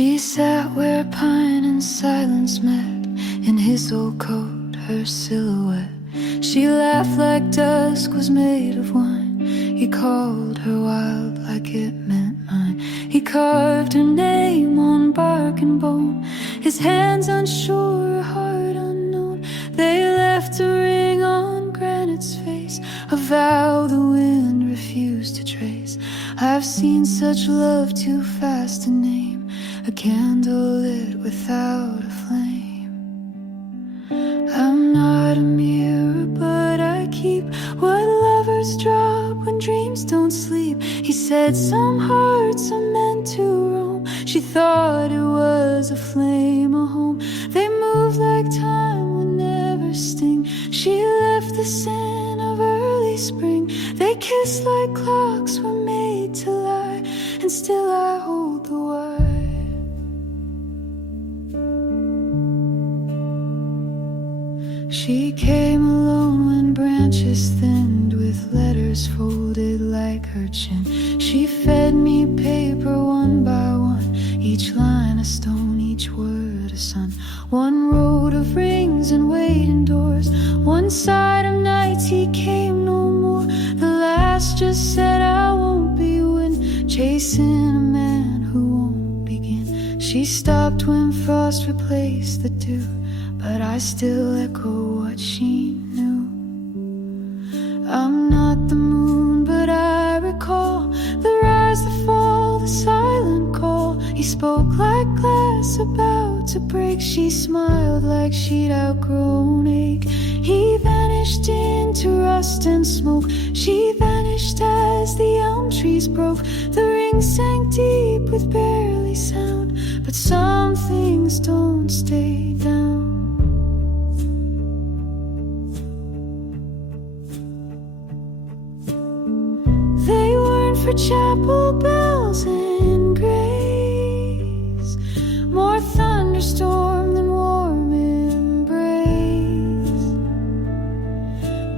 She sat where pine and silence met, in his old coat, her silhouette. She laughed like dusk was made of wine. He called her wild like it meant mine. He carved her name on bark and bone, his hands unsure, her heart unknown. They left a ring on granite's face, a vow the wind refused to trace. I've seen such love too fast to name, a candle lit without a flame. I'm not a mirror, but I keep what lovers drop when dreams don't sleep. He said some hearts are meant to roam. She thought it was a flame, a home. They move like time would never sting. She left the sin of early spring. They kiss like clocks were made to lie, and still I hold the wire. She came alone when branches thinned, with letters folded like her chin. She fed me paper one by one, each line a stone, each word a sun. One road of rings and waiting doors, one side of nights he came no more. The last just said I won't be when chasing a man who won't begin. She stopped when frost replaced the dew, but I still echo what she knew. I'm not the moon, but I recall the rise, the fall, the silent call. He spoke like glass about to break. She smiled like she'd outgrown ache. He vanished into rust and smoke. She vanished as the elm trees broke. The ring sank deep with barely sound, but some things don't stay down. For chapel bells and grace, more thunderstorm than warm embrace.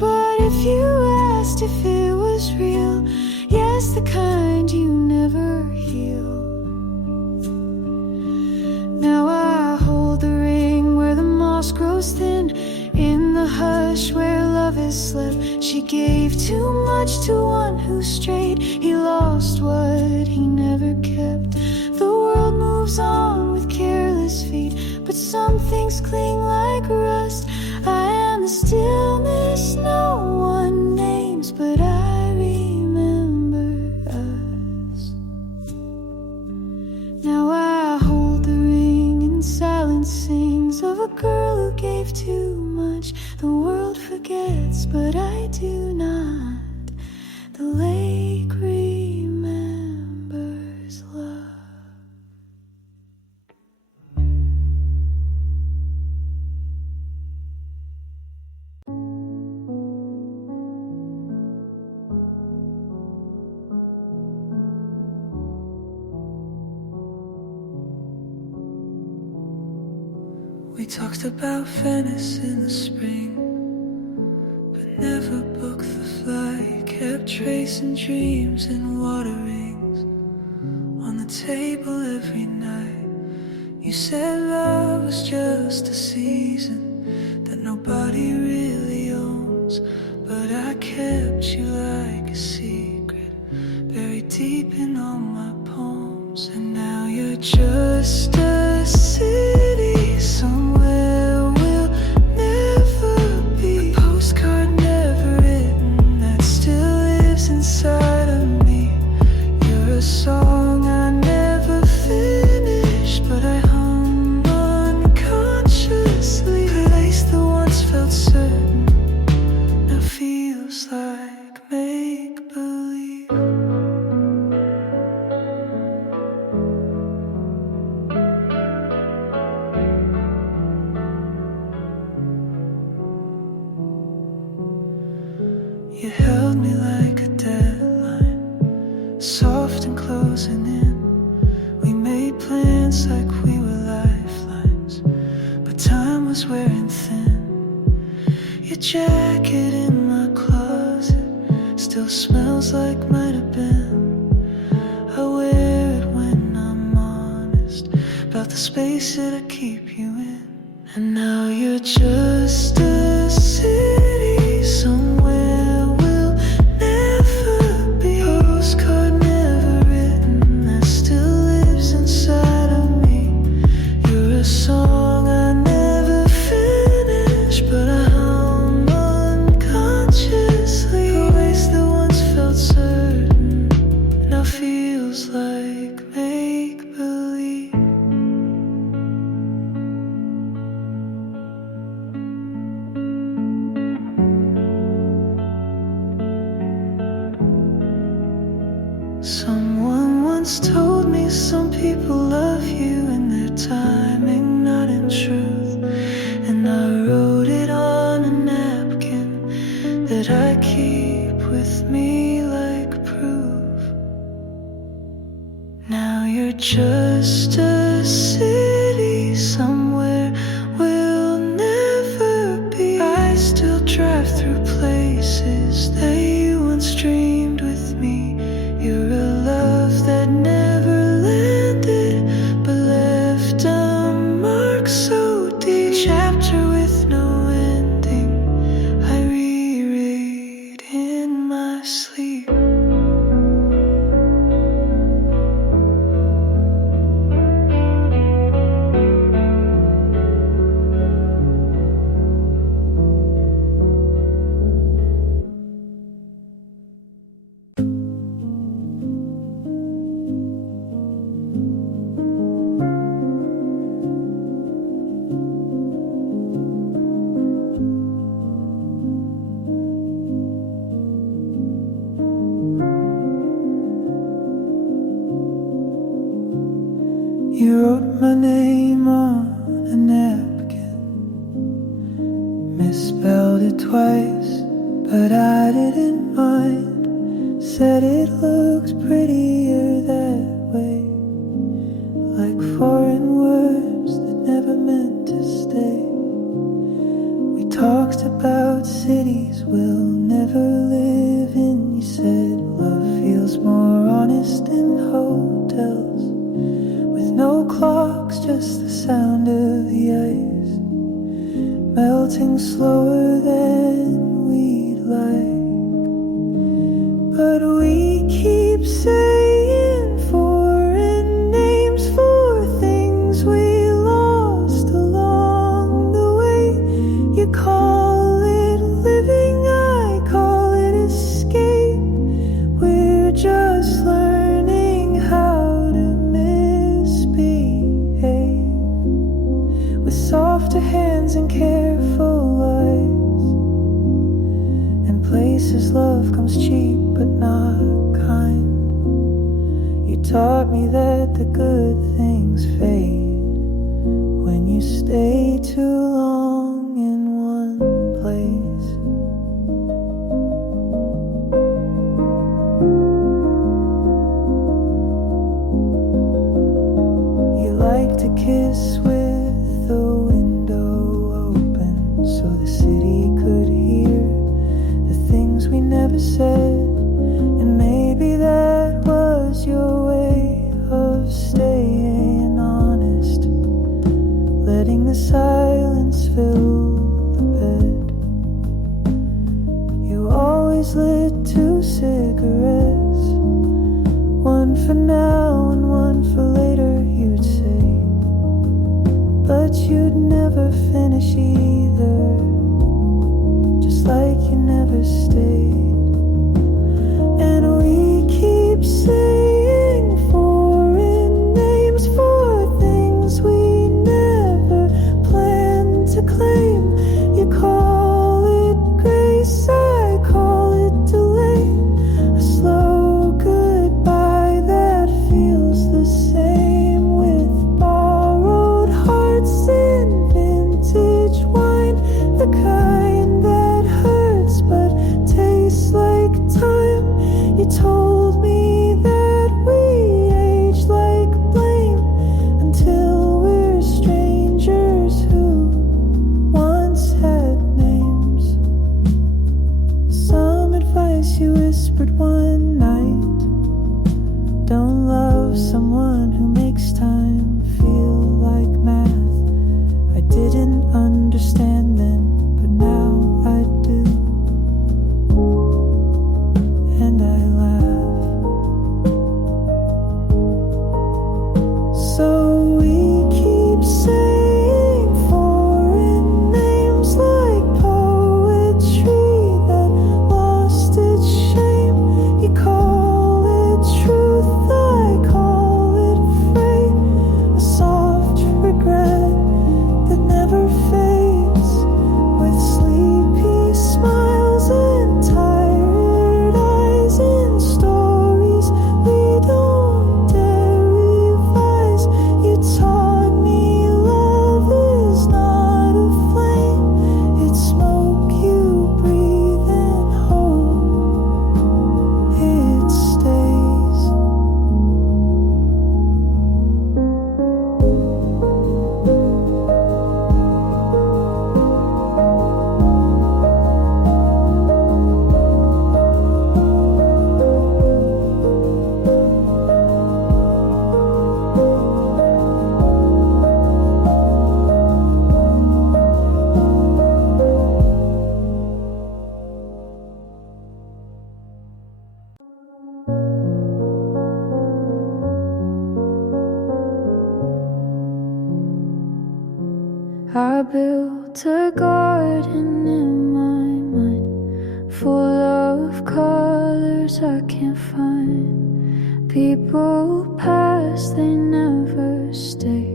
But if you asked if it was real, yes, the kind you never heal. Now I hold the ring where the moss grows thin, in the hush where love is slept. She gave too much to one who strayed. He lost what he never kept. The world moves on with careless feet, but some things cling like rust. I am the stillness no one names, but I remember us. Now I hold the ring and silence sings of a girl who gave too much. The world forgets, but I do not. The lake remembers love. We talked about Venice in the spring, but never booked the flight. Kept tracing dreams in water rings on the table every night. You said love was just a season that nobody really owns, but I kept you like a secret, buried deep in all my poems. And now you're just a city somewhere we'll never be, a postcard never written that still lives inside of me. You're a song I never finished, but I hum unconsciously. Place that once felt certain now feels like make-believe. You held me like a deadline, soft and closing in. We made plans like we were lifelines, but time was wearing thin. Your jacket in my closet still smells like might have been. I wear it when I'm honest, the space it'll keep you in. And now you're just a city somewhere we'll never be. Postcard never written that still lives inside of me. You're a song I never finished, but I hum unconsciously. A waste that once felt certain now feels like make-believe. Someone once told me some people love you in their timing, not in truth. And I wrote it on a napkin that I keep with me like proof. Now you're just a city somewhere we'll never be. I still drive through places that you once dreamed with me. You're a love that never landed, but left a mark so deep. A chapter with no ending, I reread in my sleep. You wrote my name on a napkin, misspelled it twice, but I didn't mind. Said it looks prettier that way, like foreign words that never meant to stay. We talked about cities we'll never live in. You said love feels more honest in hotels, with no clocks, just the sound of the ice melting slower than we'd like. But we keep saying foreign names for things we lost along the way. You call it living, I call it escape. We're just learning how to misbehave, with softer hands and careful eyes, and places love comes cheap but not kind. You taught me that the good things fade when you stay too long in one place. You like to kiss with the window open, so the city could hear the things we never said. And maybe that was your way of staying honest, letting the silence fill the bed. You always lit 2 cigarettes, one for now and one for later, you'd say. But you'd never finish either, just like you never stayed. And we keep saying foreign names for things we never planned to claim. You call it grace, I call it delay. A slow goodbye that feels the same, with borrowed hearts in vintage wine, the kind that hurts but tastes like time. You told me that I built a garden in my mind, full of colors I can't find. People pass, they never stay,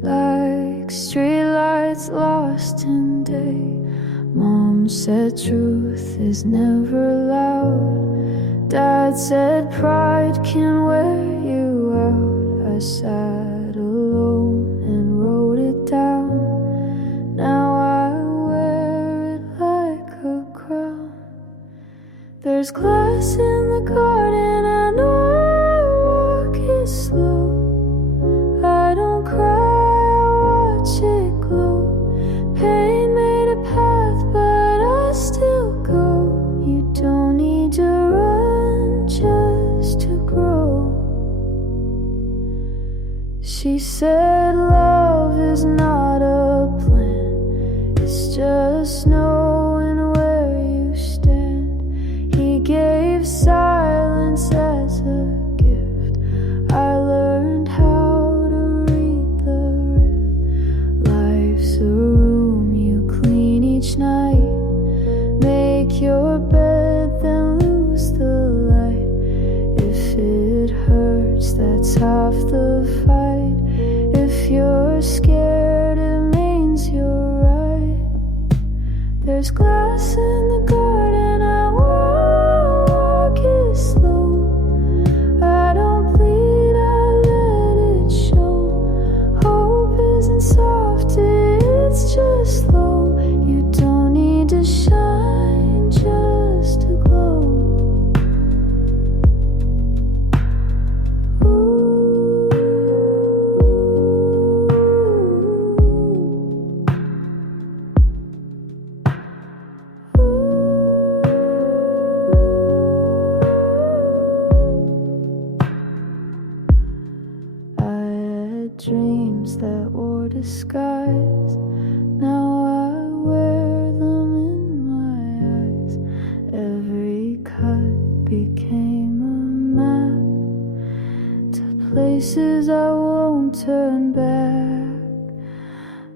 like streetlights lost in day. Mom said truth is never loud. Dad said pride can wear you out. I sat alone and wrote it down. Now I wear it like a crown. There's glass in the garden, I know I walk it slow. I don't cry, I watch it glow. Pain made a path, but I still go. You don't need to run just to grow. She said love is not a plan, it's just knowing where you stand. He gave silence as a gift. I learned how to read the rift. Life's a room you clean each night. Make your bed, then lose the light. If it hurts, that's half the fight. If you're scared, it means you're right. There's glass in the garden, I walk it slow. I don't bleed, I let it show. Hope isn't soft, it's just slow. You don't need to shine just to glow. Dreams that wore disguise, now I wear them in my eyes. Every cut became a map to places I won't turn back.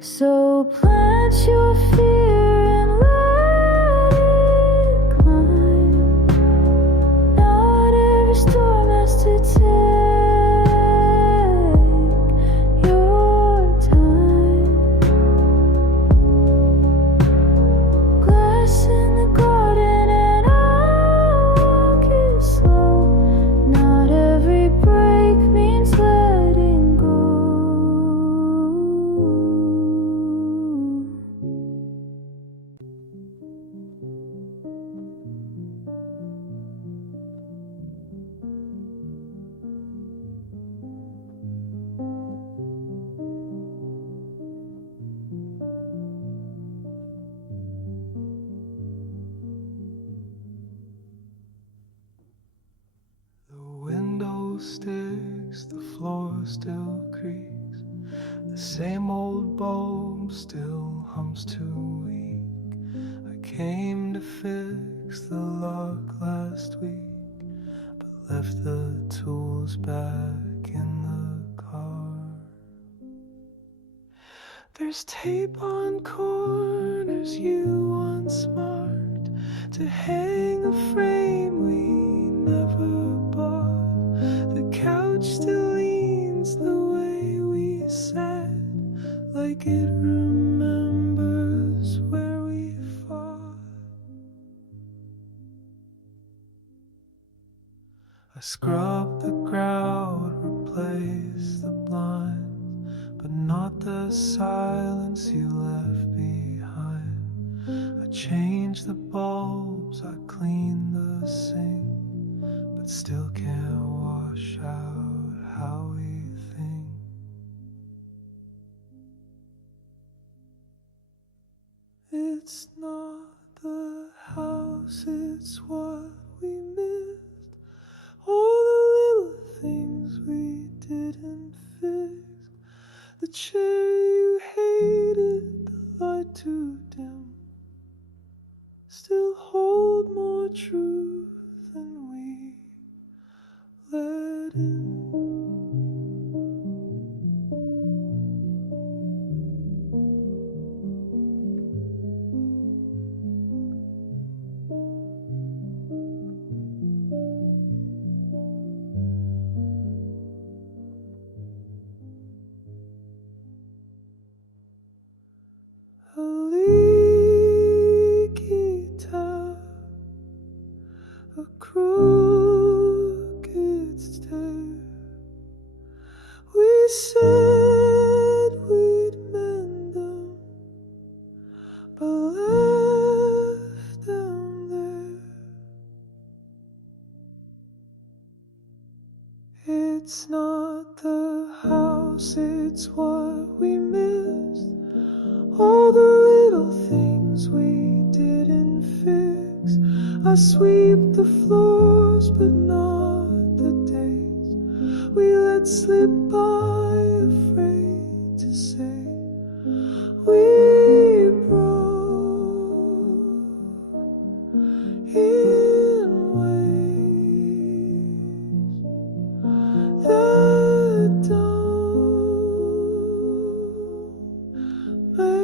So plant your fear and let it climb. Not every storm has to take sticks, the floor still creaks. The same old bulb still hums too weak. I came to fix the lock last week, but left the tools back in the car. There's tape on corners you want smart to hang a frame we never bought. The couch still leans the way we sat, like it remembers where we fought. I scrubbed the grout, replaced the blinds, but not the silence you left behind. I changed the bulbs, I cleaned the sink, but still can't wash out how we think. It's not the house, it's what we missed. All the little things we didn't fix. The chair you hated, the light too dim, still hold more truth than we let in. it's not the house, it's what we missed. All the little things we didn't fix. I sweep the floors, but not the days we let slip by, afraid to say we broke in ways that don't make.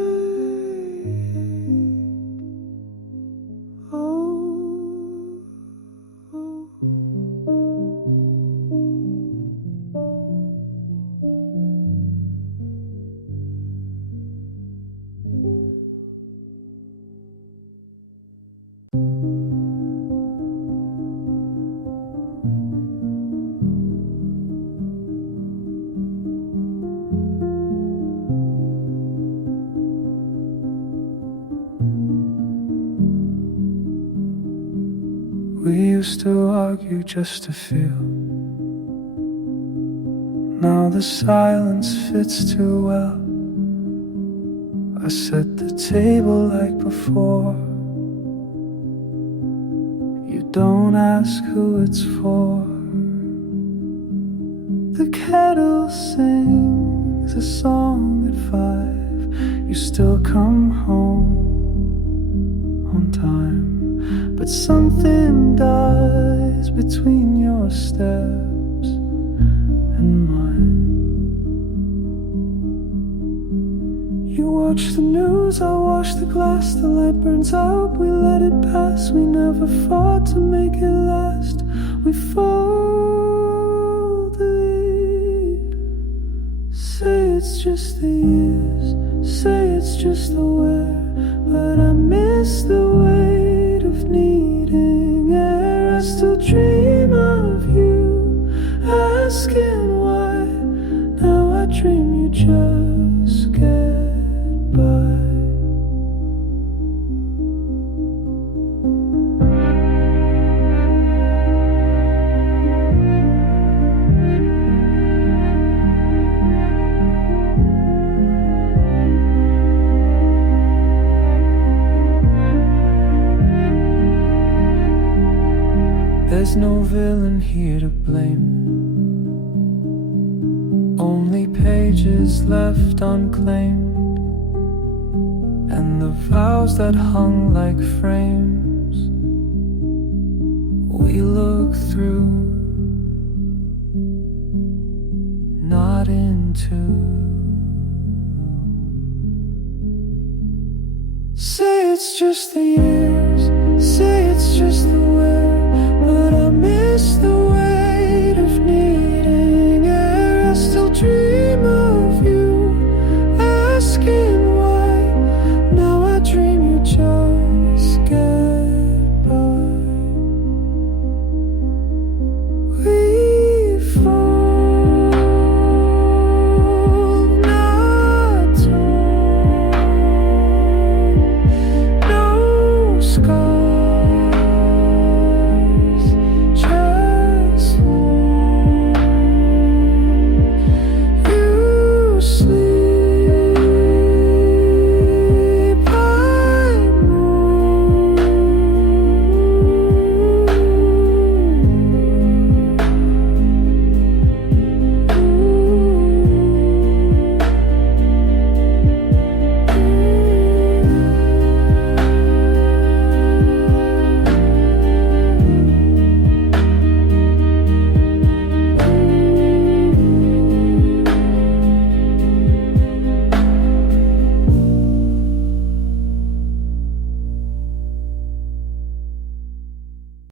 We used to argue just to feel. Now the silence fits too well. I set the table like before. You don't ask who it's for. The kettle sings a song at 5. You still come home on time. But something dies between your steps and mine. You watch the news, I wash the glass. The light burns out, we let it pass. We never fought to make it last. We fold the lead. Say it's just the years, say it's just the wear. But I miss the weight of needing air. I still dream of you, asking why. Now I dream you just get by. There's no villain here to blame. Only pages left unclaimed, and the vows that hung like frames we look through, not into. Say it's just the years, say it's just the wear. But I miss the